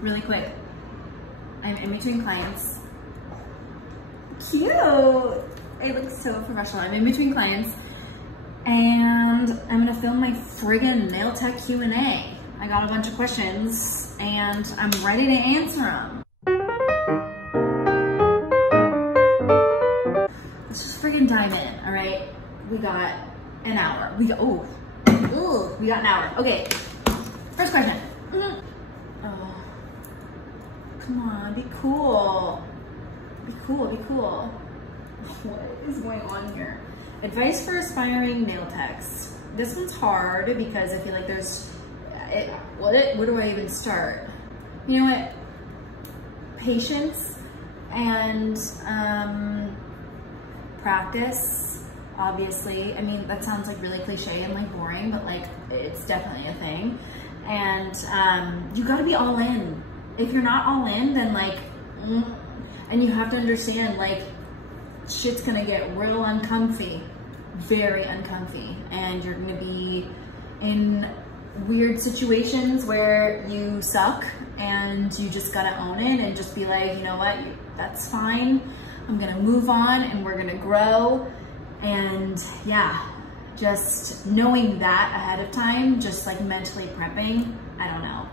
really quick. I'm in between clients. Cute. It looks so professional. I'm in between clients and I'm gonna film my friggin' nail tech Q&A. I got a bunch of questions and I'm ready to answer them. Let's just friggin' dive in, all right? We got an hour. We got an hour. Okay, first question. Oh, come on, be cool. Be cool, be cool. What is going on here? Advice for aspiring nail techs. This one's hard because I feel like there's, where do I even start? You know what? Patience and practice, obviously. I mean, that sounds like really cliche and like boring, but like it's definitely a thing. And you gotta be all in. If you're not all in, then like, and you have to understand like shit's gonna get real uncomfy, very uncomfy. And you're gonna be in weird situations where you suck and you just gotta own it and just be like, you know what, that's fine. I'm gonna move on and we're gonna grow. And yeah, just knowing that ahead of time, just like mentally prepping, I don't know.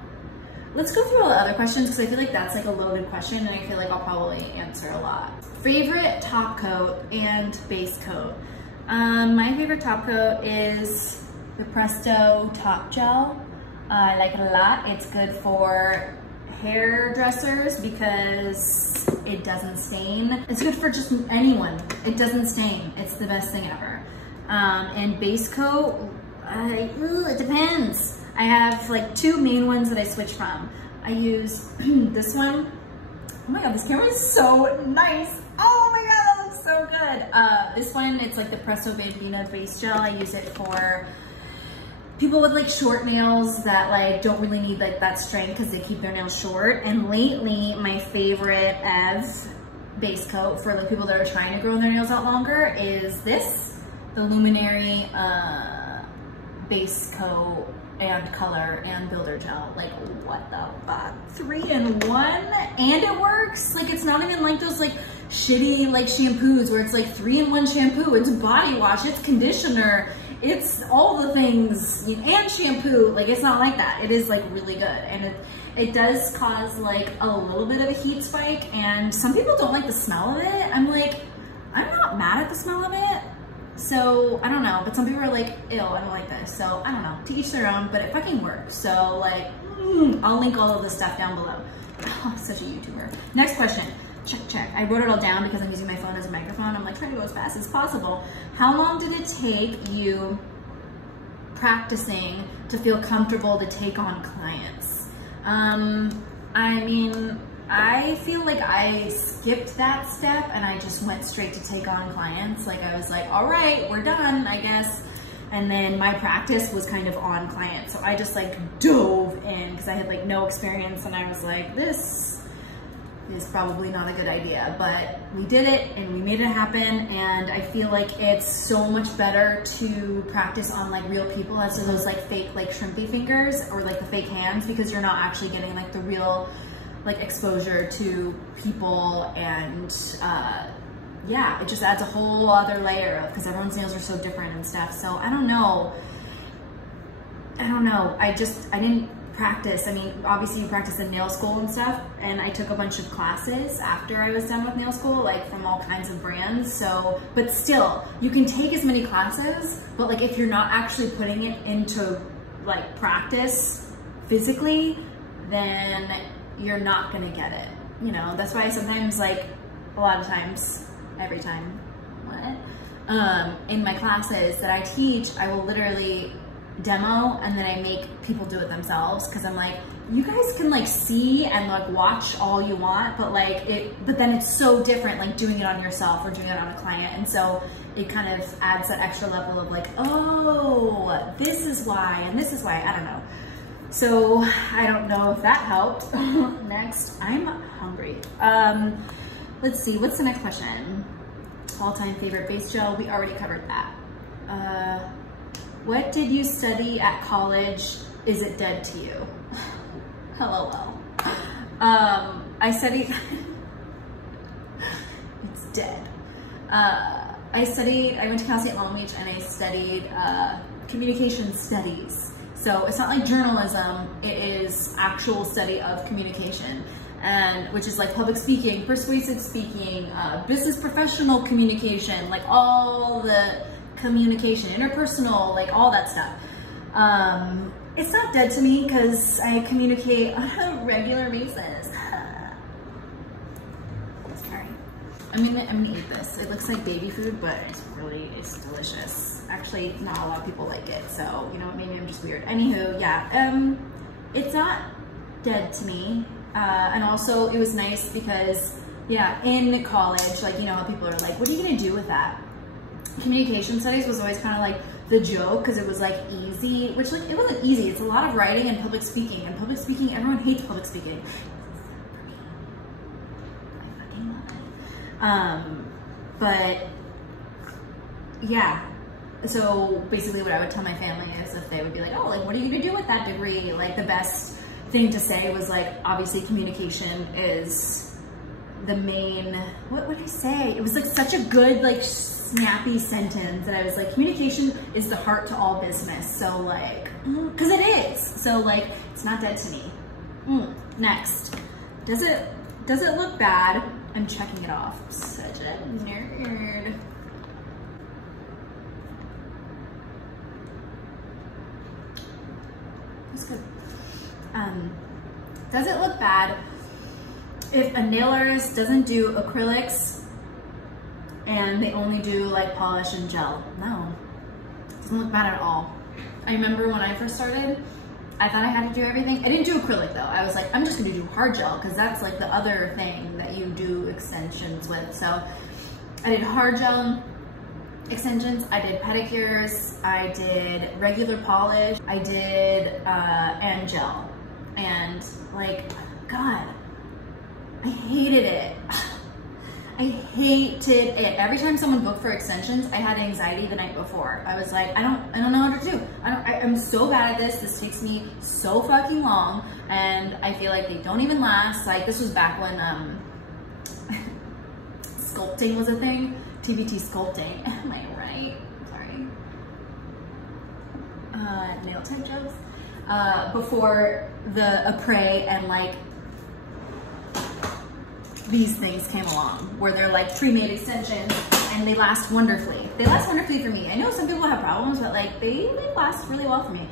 Let's go through all the other questions because I feel like that's like a loaded question and I feel like I'll probably answer a lot. Favorite top coat and base coat. My favorite top coat is the Presto Top Gel. I like it a lot. It's good for hairdressers because it doesn't stain. It's good for just anyone. It doesn't stain. It's the best thing ever. And base coat, it depends. I have like two main ones that I switch from. I use this one. Oh my God, this camera is so nice. Oh my God, that looks so good. This one, it's like the Presto BAMBINA base gel. I use it for people with like short nails that like don't really need like that strength because they keep their nails short. And lately, my favorite as base coat for like people that are trying to grow their nails out longer is this, the Luminary base coat and color and builder gel. Like what the fuck, 3-in-1, and it works. Like it's not even like those like shitty like shampoos where it's like 3-in-1 shampoo. It's body wash, it's conditioner, it's all the things, and shampoo. Like it's not like that. It is like really good, and it does cause like a little bit of a heat spike, and some people don't like the smell of it. I'm like, I'm not mad at the smell of it. So I don't know, but some people are like, ew, I don't like this. So I don't know, to each their own, but it fucking works. So like, I'll link all of this stuff down below. Oh, such a YouTuber. Next question, check. I wrote it all down because I'm using my phone as a microphone. I'm like trying to go as fast as possible. How long did it take you practicing to feel comfortable to take on clients? I mean, I feel like I skipped that step and I just went straight to take on clients. Like I was like, all right, we're done, I guess. And then my practice was kind of on clients. So I just like dove in because I had like no experience and I was like, this is probably not a good idea, but we did it and we made it happen. And I feel like it's so much better to practice on like real people as to those like fake like shrimpy fingers or like the fake hands, because you're not actually getting like the real like exposure to people. And yeah, it just adds a whole other layer of, because everyone's nails are so different and stuff. So I don't know. I didn't practice. I mean, obviously you practice in nail school and stuff, and I took a bunch of classes after I was done with nail school, like from all kinds of brands. So, but still, you can take as many classes, but like if you're not actually putting it into like practice physically, then you're not gonna get it. You know, that's why sometimes, like a lot of times, every time, in my classes that I teach, I will literally demo and then I make people do it themselves, because I'm like, you guys can like see and like watch all you want, but like but then it's so different like doing it on yourself or doing it on a client. And so it kind of adds that extra level of like, oh, this is why and this is why. I don't know. So I don't know if that helped. Next, I'm hungry. Let's see, what's the next question? All-time favorite base gel, we already covered that. What did you study at college? Is it dead to you? LOL. I studied, it's dead. I went to Cal State Long Beach and I studied communication studies. So it's not like journalism, it is actual study of communication, and which is like public speaking, persuasive speaking, business professional communication, like all the communication, interpersonal, like all that stuff. It's not dead to me because I communicate on a regular basis. Sorry. I'm gonna eat this. It looks like baby food, but it's delicious. Actually, not a lot of people like it, so you know, maybe I'm just weird. Anywho, yeah, it's not dead to me. And also it was nice because, yeah, in college, like, you know how people are like, what are you gonna do with that? Communication studies was always kind of like the joke because it was like easy, which like it wasn't easy. It's a lot of writing and public speaking, everyone hates public speaking. I fucking love it. But yeah, so basically what I would tell my family is if they would be like, oh, like, what are you gonna do with that degree? Like the best thing to say was like, obviously communication is the main, what would I say? It was like such a good, like snappy sentence that I was like, communication is the heart to all business. So like, cause it is. So like, it's not dead to me. Next, does it look bad? I'm checking it off. Such a nerd. That's good. Does it look bad if a nail artist doesn't do acrylics and they only do like polish and gel? No, it doesn't look bad at all. I remember when I first started, I thought I had to do everything. I didn't do acrylic though. I was like, I'm just gonna do hard gel because that's like the other thing that you do extensions with. So I did hard gel extensions, I did pedicures, I did regular polish, I did and gel. And like, God, I hated it. I hated it. Every time someone booked for extensions, I had anxiety the night before. I was like, I don't know what to do. I'm so bad at this. This takes me so fucking long, and I feel like they don't even last. Like this was back when sculpting was a thing. TBT sculpting. Am I right? Sorry. Nail tech jokes. Before the Apres and like these things came along where they're like pre-made extensions and they last wonderfully. They last wonderfully for me. I know some people have problems, but like they last really well for me.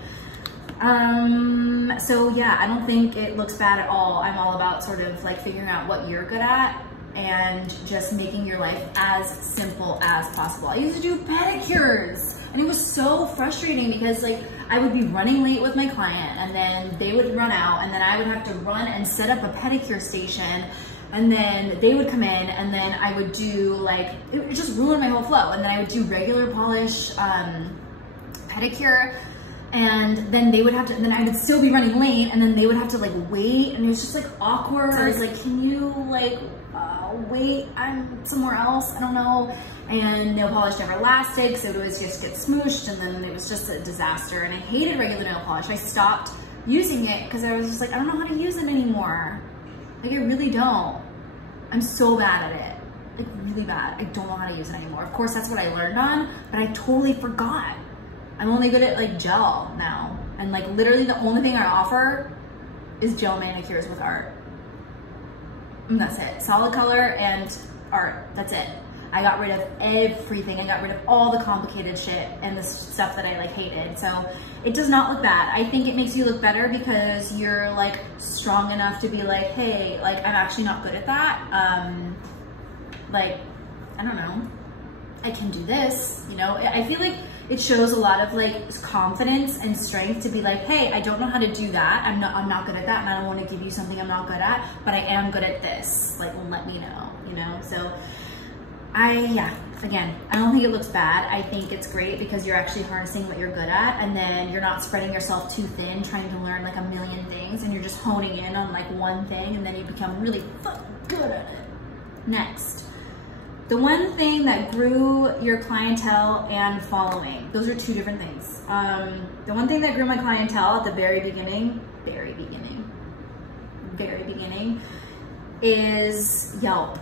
So yeah, I don't think it looks bad at all. I'm all about sort of like figuring out what you're good at and just making your life as simple as possible. I used to do pedicures and it was so frustrating because like I would be running late with my client and then they would run out and then I would have to run and set up a pedicure station and then they would come in and then I would do like, it would just ruin my whole flow. And then I would do regular polish, pedicure, and then they would have to, and then I would still be running late and then they would have to like wait and it was just like awkward. I was like, can you like wait, I'm somewhere else, I don't know. And nail polish never lasted because it would always just get smooshed and then it was just a disaster. And I hated regular nail polish. I stopped using it because I was just like, I don't know how to use it anymore. Like I really don't. I'm so bad at it, like really bad. I don't know how to use it anymore. Of course, that's what I learned on, but I totally forgot. I'm only good at like gel now. And like literally the only thing I offer is gel manicures with art. And that's it, solid color and art, that's it. I got rid of everything. I got rid of all the complicated shit and the stuff that I like hated. So it does not look bad. I think it makes you look better because you're like strong enough to be like, hey, like I'm actually not good at that. Like, I don't know, I can do this, you know? I feel like it shows a lot of like confidence and strength to be like, hey, I don't know how to do that. I'm not good at that and I don't want to give you something I'm not good at, but I am good at this. Like, let me know, you know? So yeah, again, I don't think it looks bad. I think it's great because you're actually harnessing what you're good at and then you're not spreading yourself too thin trying to learn like a million things and you're just honing in on like one thing and then you become really fucking good at it. Next, the one thing that grew your clientele and following. Those are two different things. The one thing that grew my clientele at the very beginning, very beginning is Yelp.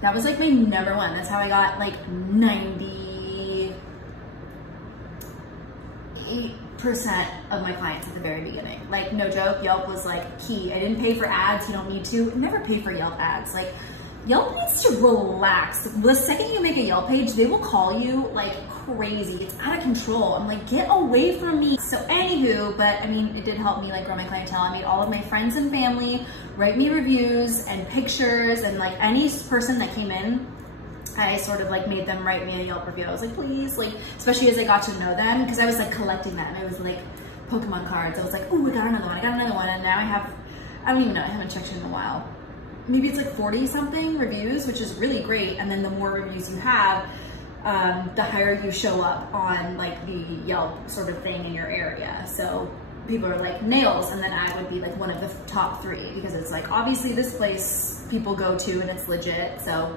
That was like my number one. That's how I got like 98% of my clients at the very beginning. Like, no joke, Yelp was like key. I didn't pay for ads. You don't need to. Never pay for Yelp ads. Like, Yelp needs to relax. The second you make a Yelp page, they will call you like crazy. It's out of control. I'm like, get away from me. So anywho, but I mean, it did help me like grow my clientele. I made all of my friends and family write me reviews and pictures, and like any person that came in, I sort of like made them write me a Yelp review. I was like, please, like, especially as I got to know them, because I was like collecting them. It was like Pokemon cards. I was like, oh, I got another one. And now I don't even know, I haven't checked in a while. Maybe it's like 40 something reviews, which is really great. And then the more reviews you have, the higher you show up on like the Yelp sort of thing in your area. So people are like nails, and then I would be like one of the top 3, because it's like, obviously this place people go to and it's legit. So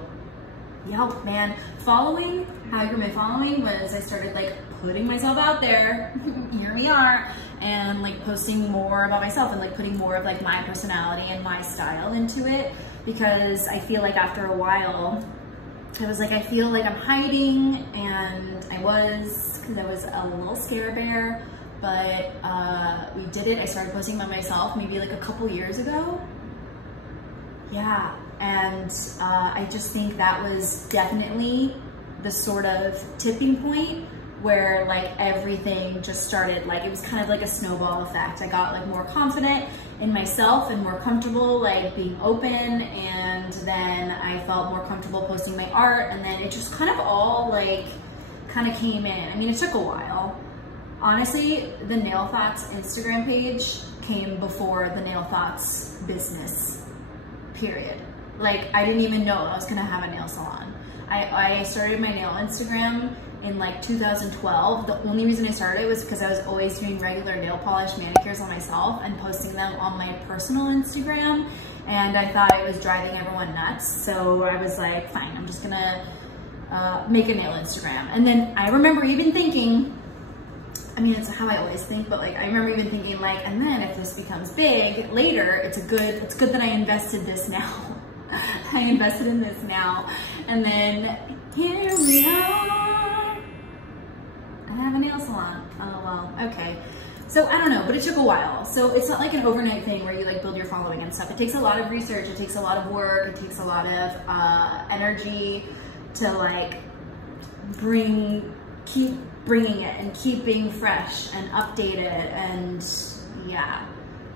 Yelp, man. Following, how I grew my following was I started like putting myself out there. Here we are. And like posting more about myself and like putting more of like my personality and my style into it, because I feel like after a while, I was like, I feel like I'm hiding, and I was, because I was a little scare bear, but we did it. I started posting about myself maybe like a couple years ago. Yeah, and I just think that was definitely the sort of tipping point where like everything just started, like it was kind of like a snowball effect. I got like more confident in myself and more comfortable like being open, and then I felt more comfortable posting my art, and then it just kind of all like kind of came in. I mean, it took a while. Honestly, the Nail Thoughts Instagram page came before the Nail Thoughts business, period. Like, I didn't even know I was gonna have a nail salon. I started my nail Instagram in like 2012. The only reason I started was because I was always doing regular nail polish manicures on myself and posting them on my personal Instagram, and I thought it was driving everyone nuts. So I was like, fine, I'm just gonna make a nail Instagram. And then I remember even thinking, I mean, it's how I always think, but like I remember even thinking like, and then if this becomes big later, it's good that I invested this now. I invested in this now. And then here we are. I have a nail salon. Oh, well, okay. So I don't know, but it took a while. So it's not like an overnight thing where you like build your following and stuff. It takes a lot of research. It takes a lot of work. It takes a lot of energy to like keep bringing it and keep being fresh and updated, and yeah.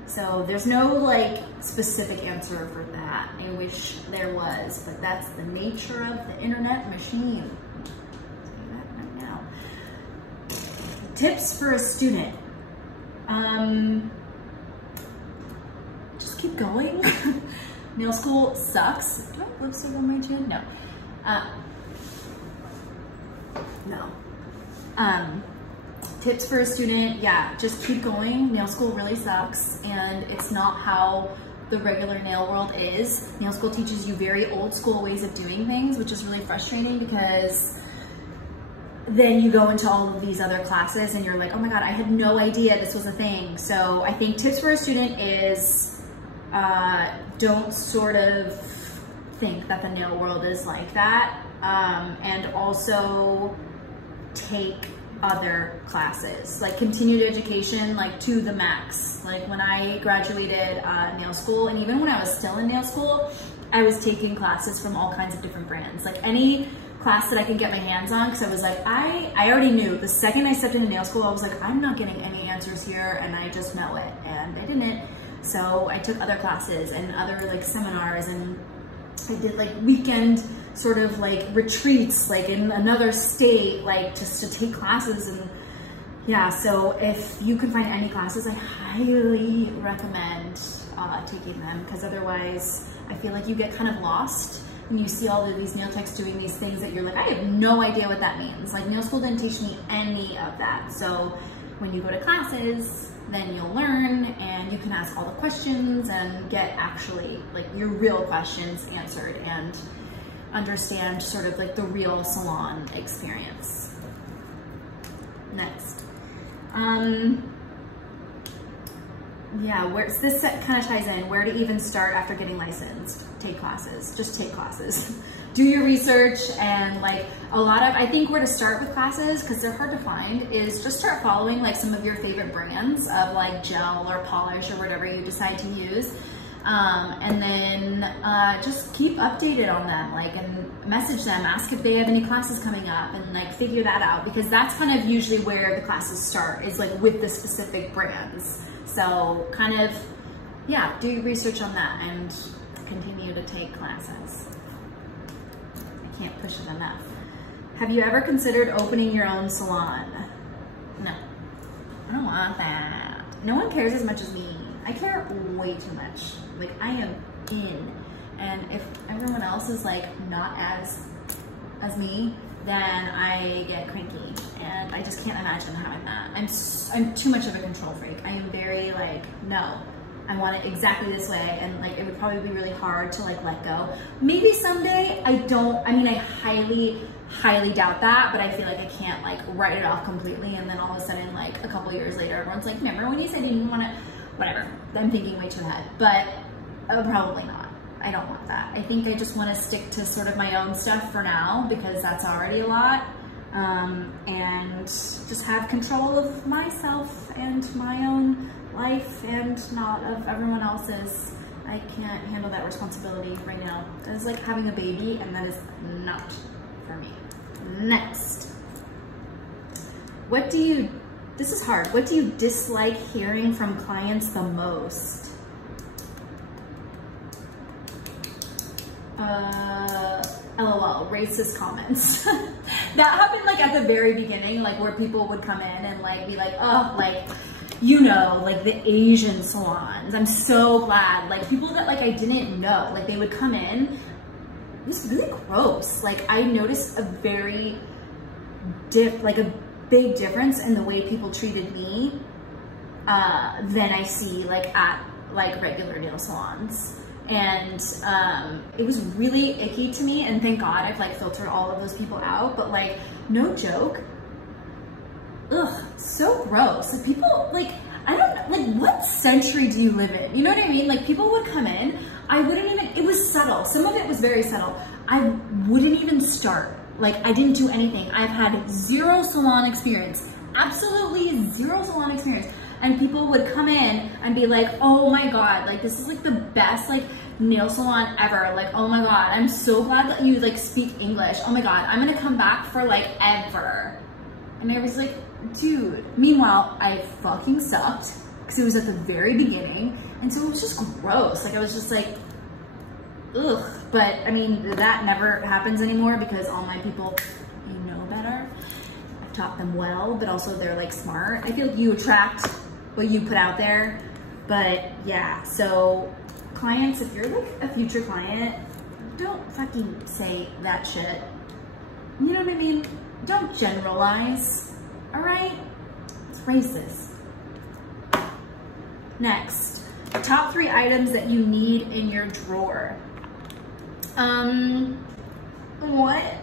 So there's no like specific answer for that. I wish there was, but that's the nature of the internet machine. I'll tell you that right now. Tips for a student. Just keep going. Nail school sucks. Do I have lipstick on my chin? No. No. Tips for a student, yeah, just keep going. Nail school really sucks, and it's not how the regular nail world is. Nail school teaches you very old school ways of doing things, which is really frustrating, because then you go into all of these other classes and you're like, oh my God, I had no idea this was a thing. So I think tips for a student is don't sort of think that the nail world is like that, and also take other classes, like continued education, like to the max. Like when I graduated nail school, and even when I was still in nail school, I was taking classes from all kinds of different brands, like any class that I could get my hands on, because I was like, I already knew the second I stepped into nail school, I was like, I'm not getting any answers here, and I just know it, and I didn't. So I took other classes and other like seminars, and I did like weekend sort of like retreats, like in another state, like just to take classes. And yeah, so if you can find any classes, I highly recommend taking them, because otherwise I feel like you get kind of lost and you see all of these nail techs doing these things that you're like, I have no idea what that means. Like nail school didn't teach me any of that. So when you go to classes, then you'll learn, and you can ask all the questions and get actually like your real questions answered and understand sort of like the real salon experience. Next. yeah, this kind of ties in where to even start after getting licensed. Take classes, just take classes. Do your research, and like I think where to start with classes, because they're hard to find, is just start following like some of your favorite brands of like gel or polish or whatever you decide to use. And then just keep updated on them, like, and message them, ask if they have any classes coming up, and like figure that out, because that's kind of usually where the classes start, is like with the specific brands. So kind of, yeah, do your research on that and continue to take classes. I can't push it enough. Have you ever considered opening your own salon? No, I don't want that. No one cares as much as me. I care way too much. Like, I am in. And if everyone else is like not as me, then I get cranky, and I just can't imagine having that. I'm too much of a control freak. I am very like, no, I want it exactly this way, and like it would probably be really hard to like let go. Maybe someday. I highly doubt that, but I feel like I can't like write it off completely, and then all of a sudden, like a couple years later, everyone's like, remember when you said you didn't want to, whatever. I'm thinking way too ahead, but probably not. I don't want that. I think I just want to stick to sort of my own stuff for now, because that's already a lot, and just have control of myself and my own life, and not of everyone else's. I can't handle that responsibility right now. It's like having a baby, and that is not for me. Next. This is hard. What do you dislike hearing from clients the most? LOL, racist comments. That happened like at the very beginning, like where people would come in and like be like, oh, like, you know, like the Asian salons. I'm so glad, like people that like I didn't know, like they would come in. It was really gross. Like I noticed a very big difference in the way people treated me than I see like at like regular nail salons. And it was really icky to me, and thank God I've like filtered all of those people out, but like no joke, ugh, so gross. Like people, like, I don't, like what century do you live in? You know what I mean? Like people would come in, I wouldn't even, it was subtle, some of it was very subtle. I wouldn't even start, like I didn't do anything. I've had zero salon experience, absolutely zero salon experience. And people would come in and be like, oh my God, like this is like the best like nail salon ever. Like, oh my God, I'm so glad that you like speak English. Oh my God, I'm gonna come back for like ever. And I was like, dude. Meanwhile, I fucking sucked because it was at the very beginning. And so it was just gross. Like I was just like, ugh. But I mean, that never happens anymore because all my people, you know better. I've taught them well, but also they're like smart. I feel like you attract what you put out there. But yeah, so clients, if you're like a future client, don't fucking say that shit. You know what I mean? Don't generalize, all right? It's racist. Next, top 3 items that you need in your drawer. What?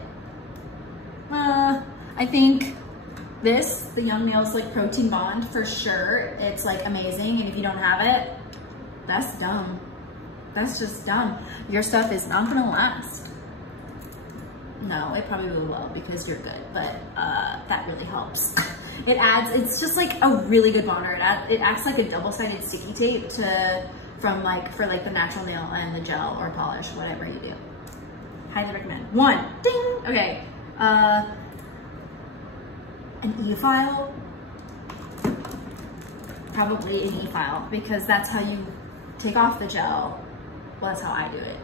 I think this, the Young Nails like protein bond, for sure. It's like amazing, and if you don't have it, that's dumb. That's just dumb. Your stuff is not gonna last. No, it probably will because you're good, but that really helps. It adds, it's just like a really good bonder. It acts like a double-sided sticky tape for like the natural nail and the gel or polish, whatever you do. Highly recommend. 1, ding, okay. An e-file, probably an e-file, because that's how you take off the gel. Well, that's how I do it.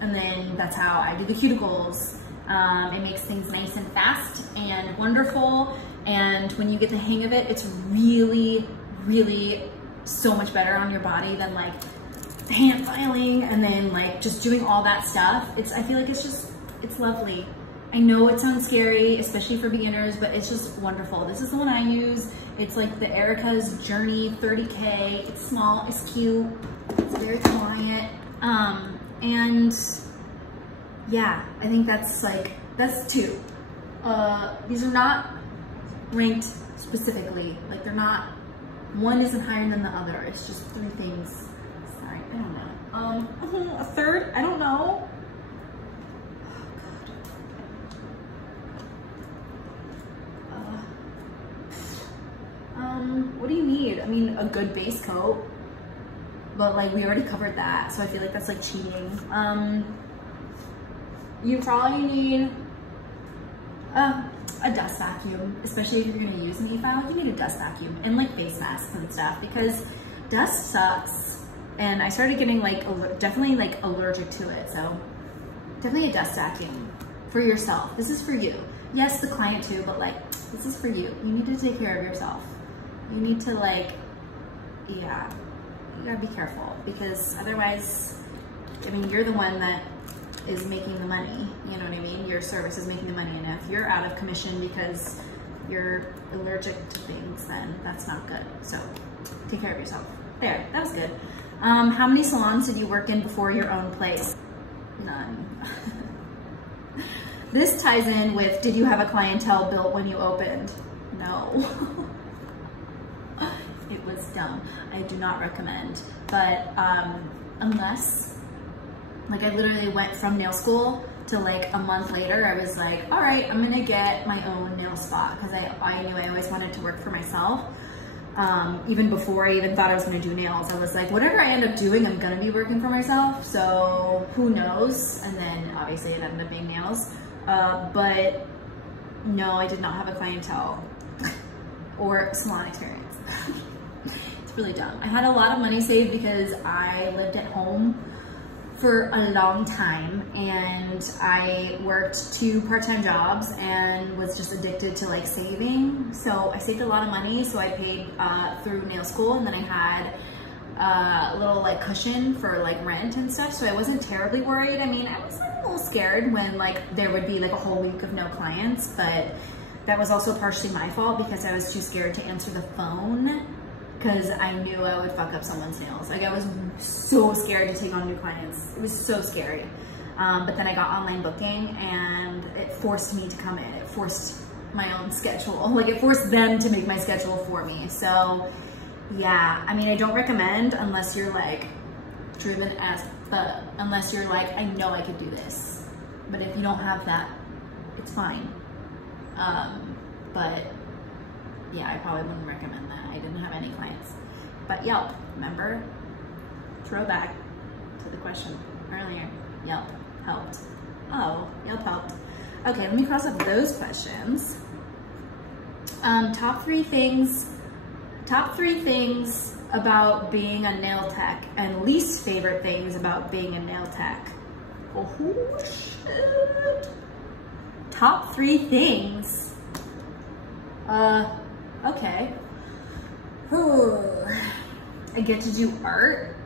And then that's how I do the cuticles. It makes things nice and fast and wonderful. And when you get the hang of it, it's really, really so much better on your body than like hand filing and then like just doing all that stuff. I feel like it's lovely. I know it sounds scary, especially for beginners, but it's just wonderful. This is the one I use. It's like the Erica's Journey 30K. It's small, it's cute, it's very quiet. And yeah, I think that's 2. These are not ranked specifically, like they're not one isn't higher than the other. It's just three things. Sorry, I don't know. A third, I don't know. What do you need? I mean, a good base coat, but like we already covered that, so I feel like that's like cheating. You probably need a dust vacuum, especially if you're gonna use an e-file. You need a dust vacuum and like face masks and stuff because dust sucks. And I started getting like definitely like allergic to it, so definitely a dust vacuum for yourself. This is for you. Yes, the client too, but like this is for you. You need to take care of yourself. You need to like, yeah, you gotta be careful because otherwise, I mean, you're the one that is making the money, you know what I mean? Your service is making the money, and if you're out of commission because you're allergic to things, then that's not good. So take care of yourself. There, that was good. How many salons did you work in before your own place? None. This ties in with, did you have a clientele built when you opened? No. It was dumb. I do not recommend, but unless, like I literally went from nail school to like a month later, I was like, all right, I'm gonna get my own nail spot because I knew I always wanted to work for myself. Even before I even thought I was gonna do nails, I was like, whatever I end up doing, I'm gonna be working for myself, so who knows? And then obviously it ended up being nails. But no, I did not have a clientele or salon experience. It's really dumb. I had a lot of money saved because I lived at home for a long time and I worked 2 part-time jobs and was just addicted to like saving. So I saved a lot of money, so I paid through nail school, and then I had a little like cushion for like rent and stuff, so I wasn't terribly worried. I mean, I was like, a little scared when like there would be like a whole week of no clients, but that was also partially my fault because I was too scared to answer the phone because I knew I would fuck up someone's nails. Like I was so scared to take on new clients. It was so scary. But then I got online booking and it forced me to come in. It forced my own schedule. Like it forced them to make my schedule for me. So yeah, I mean, I don't recommend unless you're like driven as fuck, unless you're like, I know I could do this. But if you don't have that, it's fine. But yeah, I probably wouldn't recommend that. I didn't have any clients. But Yelp, remember? Throwback to the question earlier. Yelp helped. Oh, Yelp helped. Okay, let me cross off those questions. Top three things about being a nail tech and least favorite things about being a nail tech. Oh shit. Top 3 things. Okay. I get to do art,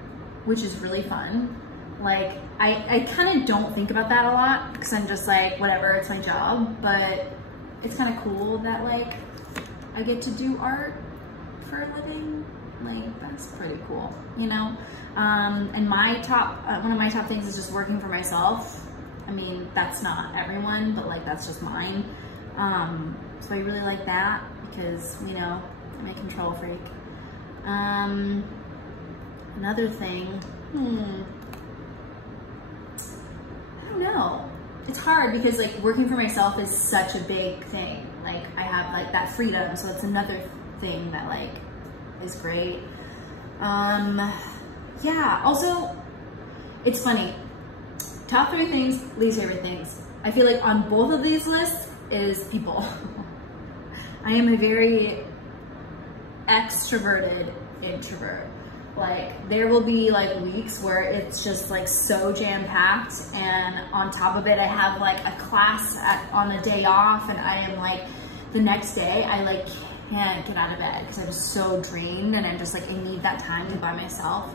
which is really fun. Like, I kind of don't think about that a lot because I'm just like, whatever, it's my job, but it's kind of cool that like I get to do art for a living. Like, that's pretty cool, you know? And my top, one of my top things is just working for myself. I mean, that's not everyone, but like, that's just mine. So I really like that because, you know, I'm a control freak. Another thing, I don't know. It's hard because like working for myself is such a big thing. Like I have like that freedom, so it's another thing that like is great. Yeah, also, it's funny. Top 3 things, least favorite things. I feel like on both of these lists is people. I am a very extroverted introvert. Like there will be like weeks where it's just like so jam-packed, and on top of it I have like a class on a day off, and I am like the next day I like can't get out of bed because I'm so drained, and I'm just like I need that time to be by myself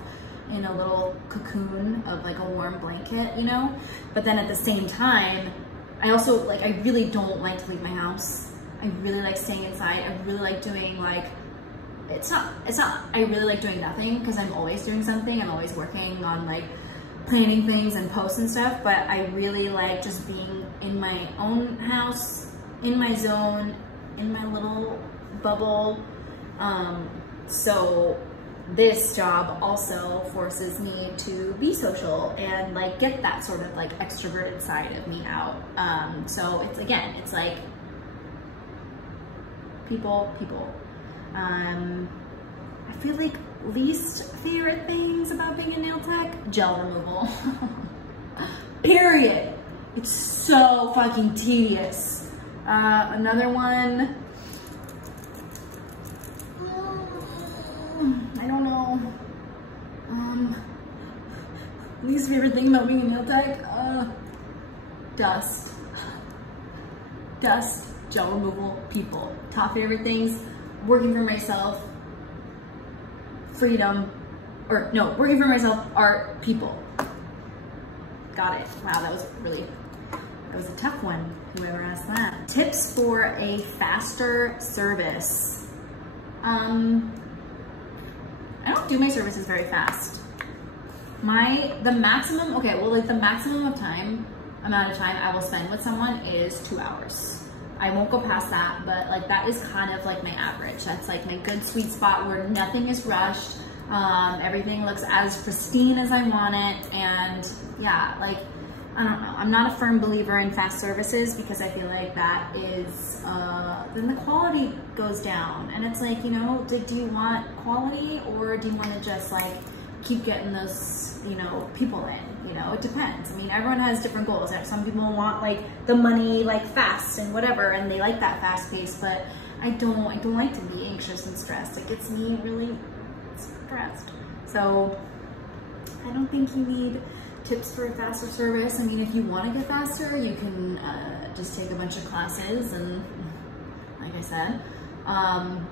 in a little cocoon of like a warm blanket, you know? But then at the same time, I also like, I really don't like to leave my house. I really like staying inside. I really like doing like, it's not, I really like doing nothing because I'm always doing something. I'm always working on like planning things and posts and stuff, but I really like just being in my own house, in my zone, in my little bubble. So this job also forces me to be social and like get that sort of like extroverted side of me out. So it's, again, it's like people. I feel like least favorite things about being a nail tech, gel removal. Period. It's so fucking tedious. Another one, I don't know. Least favorite thing about being a nail tech, dust, gel removal, people. Top favorite things, working for myself, freedom, or no, working for myself, art, people. Got it. Wow, that was a tough one, whoever asked that. Tips for a faster service. I don't do my services very fast. The maximum amount of time I will spend with someone is 2 hours. I won't go past that, but like that is kind of like my average. That's like my good sweet spot where nothing is rushed. Everything looks as pristine as I want it. And yeah, like, I don't know. I'm not a firm believer in fast services because I feel like that is, then the quality goes down. And it's like, you know, do you want quality or do you want to just like keep getting those, you know, people in? You know, it depends. I mean, everyone has different goals. Some people want like the money like fast and whatever, and they like that fast pace, but I don't like to be anxious and stressed. It gets me really stressed. So I don't think you need tips for a faster service. I mean, if you want to get faster, you can just take a bunch of classes and, like I said,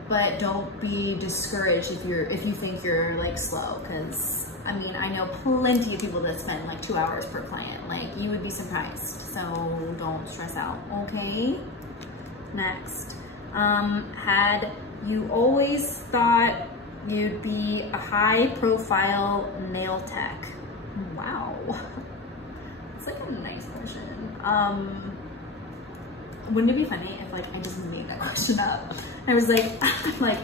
but don't be discouraged if you think you're like slow, because I mean, I know plenty of people that spend like 2 hours per client. Like, you would be surprised. So don't stress out, okay? Next, had you always thought you'd be a high-profile nail tech? Wow, it's like a nice question. Wouldn't it be funny if like I just made that question up? I was like, I'm like,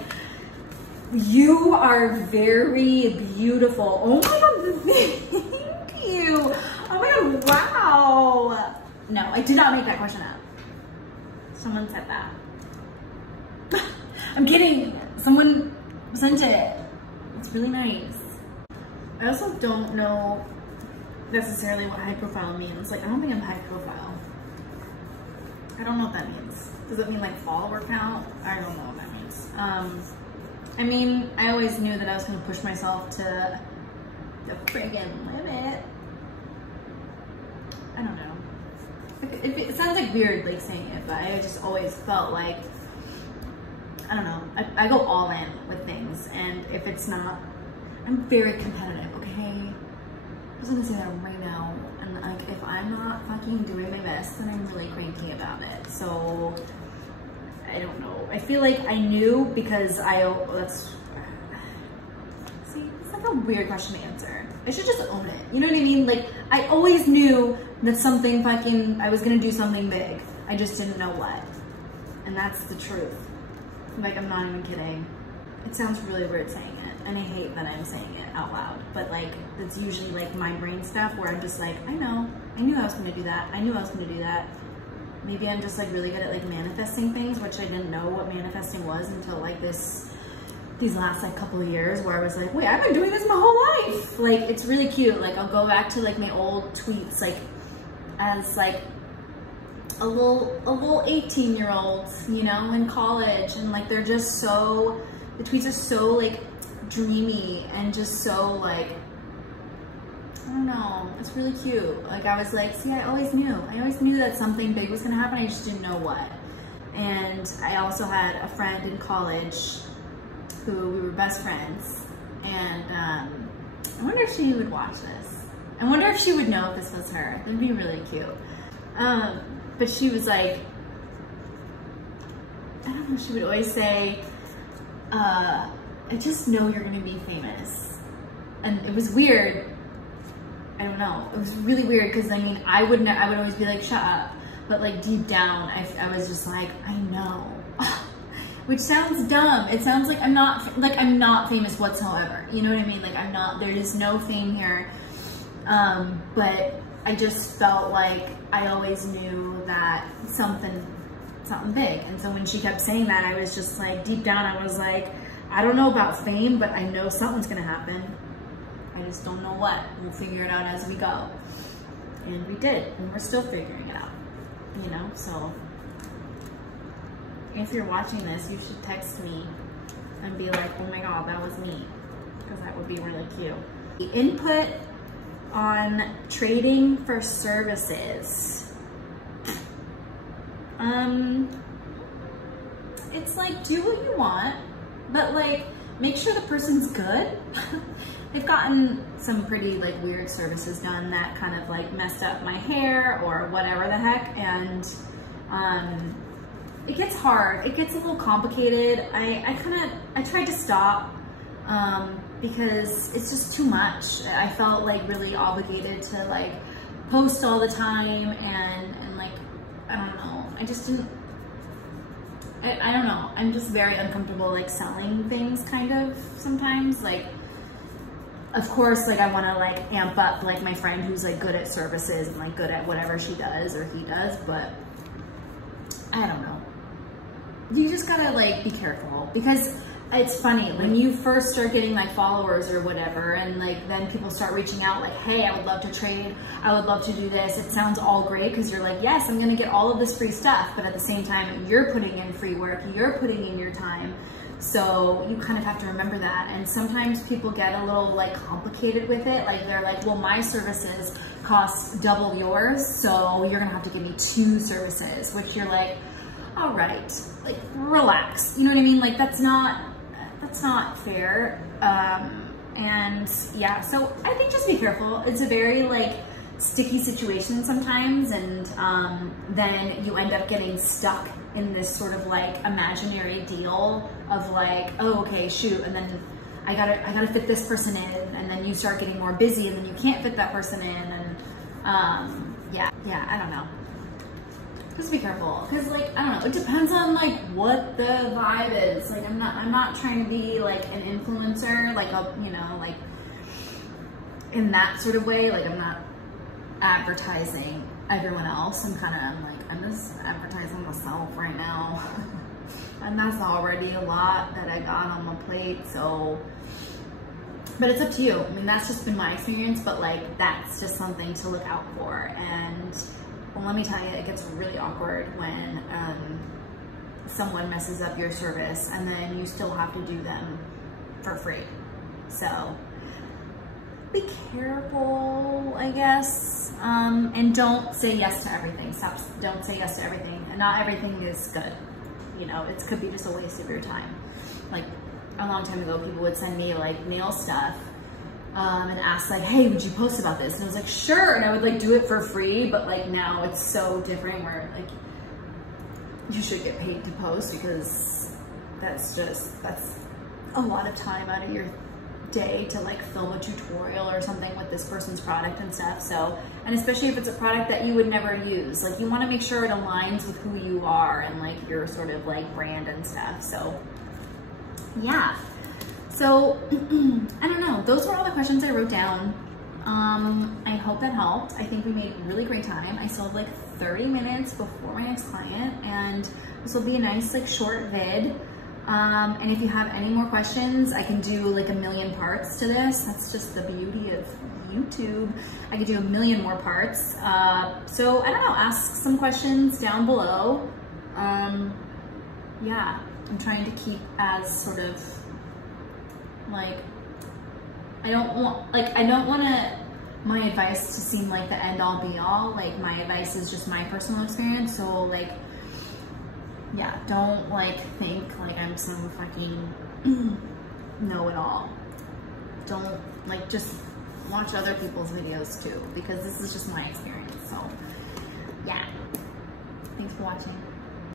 you are very beautiful. Oh my God, thank you. Oh my God, wow. No, I did not make that question up. Someone said that. I'm kidding. Someone sent it. It's really nice. I also don't know necessarily what high profile means. Like, I don't think I'm high profile. I don't know what that means. Does it mean like follower count? I don't know what that means. I mean, I always knew that I was going to push myself to the friggin' limit. I don't know. It sounds like weird, like saying it, but I just always felt like, I don't know. I go all in with things, and if it's not, I'm very competitive, okay? I'm just gonna say that right now. And like, if I'm not fucking doing my best, then I'm really cranky about it. So, I don't know. I feel like I knew because see, it's like a weird question to answer. I should just own it. You know what I mean? Like, I always knew that I was gonna do something big. I just didn't know what. And that's the truth. Like, I'm not even kidding. It sounds really weird saying it, and I hate that I'm saying it out loud, but like, it's usually like my brain stuff where I'm just like, I knew I was gonna do that. I knew I was gonna do that. Maybe I'm just like really good at like manifesting things, which I didn't know what manifesting was until like these last like couple of years, where I was like, wait, I've been doing this my whole life. Like, it's really cute. Like, I'll go back to like my old tweets, like as like a little 18-year-old, you know, in college, and like they're just so, the tweets are so like dreamy and just so like, I don't know, it's really cute. Like, I was like, see, I always knew that something big was gonna happen, I just didn't know what. And I also had a friend in college who we were best friends, and I wonder if she would watch this. I wonder if she would know if this was her. That'd be really cute. But she was like, I don't know, she would always say, I just know you're gonna be famous. And it was weird. I don't know. It was really weird because I mean, I would always be like, shut up. But like deep down, I was just like, I know. which sounds dumb. It sounds like I'm not famous whatsoever. You know what I mean? Like there is no fame here. But I just felt like I always knew that something big. And so when she kept saying that, I was just like, deep down, I was like, I don't know about fame, but I know something's gonna happen. I just don't know what. We'll figure it out as we go. And we did, and we're still figuring it out, you know? So if you're watching this, you should text me and be like, oh my God, that was me, because that would be really cute. The input on trading for services. It's like, do what you want, but like, make sure the person's good. They've gotten some pretty like weird services done that kind of like messed up my hair or whatever the heck, and it gets hard. It gets a little complicated. I tried to stop because it's just too much. I felt like really obligated to like post all the time, and like, I don't know. I just didn't, I don't know. I'm just very uncomfortable like selling things kind of sometimes. Like, of course, like I want to like amp up like my friend who's like good at services and like good at whatever she does or he does, but I don't know. You just gotta like be careful, because it's funny when you first start getting like followers or whatever, and like then people start reaching out like, hey, I would love to trade, I would love to do this. It sounds all great because you're like, yes, I'm gonna get all of this free stuff, but at the same time you're putting in free work, you're putting in your time. So you kind of have to remember that. And sometimes people get a little like complicated with it. Like they're like, well, my services cost double yours, so you're gonna have to give me 2 services, which you're like, all right, like relax. You know what I mean? Like that's not fair. And yeah, so I think just be careful. It's a very like sticky situation sometimes, and then you end up getting stuck in this sort of like imaginary deal of like, oh, okay, shoot, and then I gotta fit this person in, and then you start getting more busy, and then you can't fit that person in, and yeah, I don't know. Just be careful, because like, I don't know, it depends on like what the vibe is. Like I'm not trying to be like an influencer, like a, you know, like in that sort of way. Like I'm not advertising everyone else. I'm just advertising myself right now. And that's already a lot that I got on my plate, so, but it's up to you. I mean, that's just been my experience, but like, that's just something to look out for. And well, let me tell you, it gets really awkward when someone messes up your service and then you still have to do them for free. So be careful, I guess, and don't say yes to everything. Don't say yes to everything. And not everything is good. You know, it could be just a waste of your time. Like a long time ago, people would send me like nail stuff and ask like, hey, would you post about this? And I was like, sure. And I would like do it for free. But like now it's so different where like you should get paid to post, because that's a lot of time out of your day to like film a tutorial or something with this person's product and stuff. So, and especially if it's a product that you would never use, like you want to make sure it aligns with who you are and like your sort of like brand and stuff. So yeah, so I don't know, those were all the questions I wrote down. I hope that helped. I think we made really great time. I still have like 30 minutes before my next client, and this will be a nice like short vid. And if you have any more questions, I can do like a million parts to this. That's just the beauty of YouTube. I could do a million more parts. So I don't know, ask some questions down below. Yeah, I'm trying to keep as sort of like, I don't want my advice to seem like the end all be all. Like my advice is just my personal experience. So like, yeah, don't like think like I'm some fucking know-it-all. Don't like, just watch other people's videos too, because this is just my experience. So yeah, thanks for watching.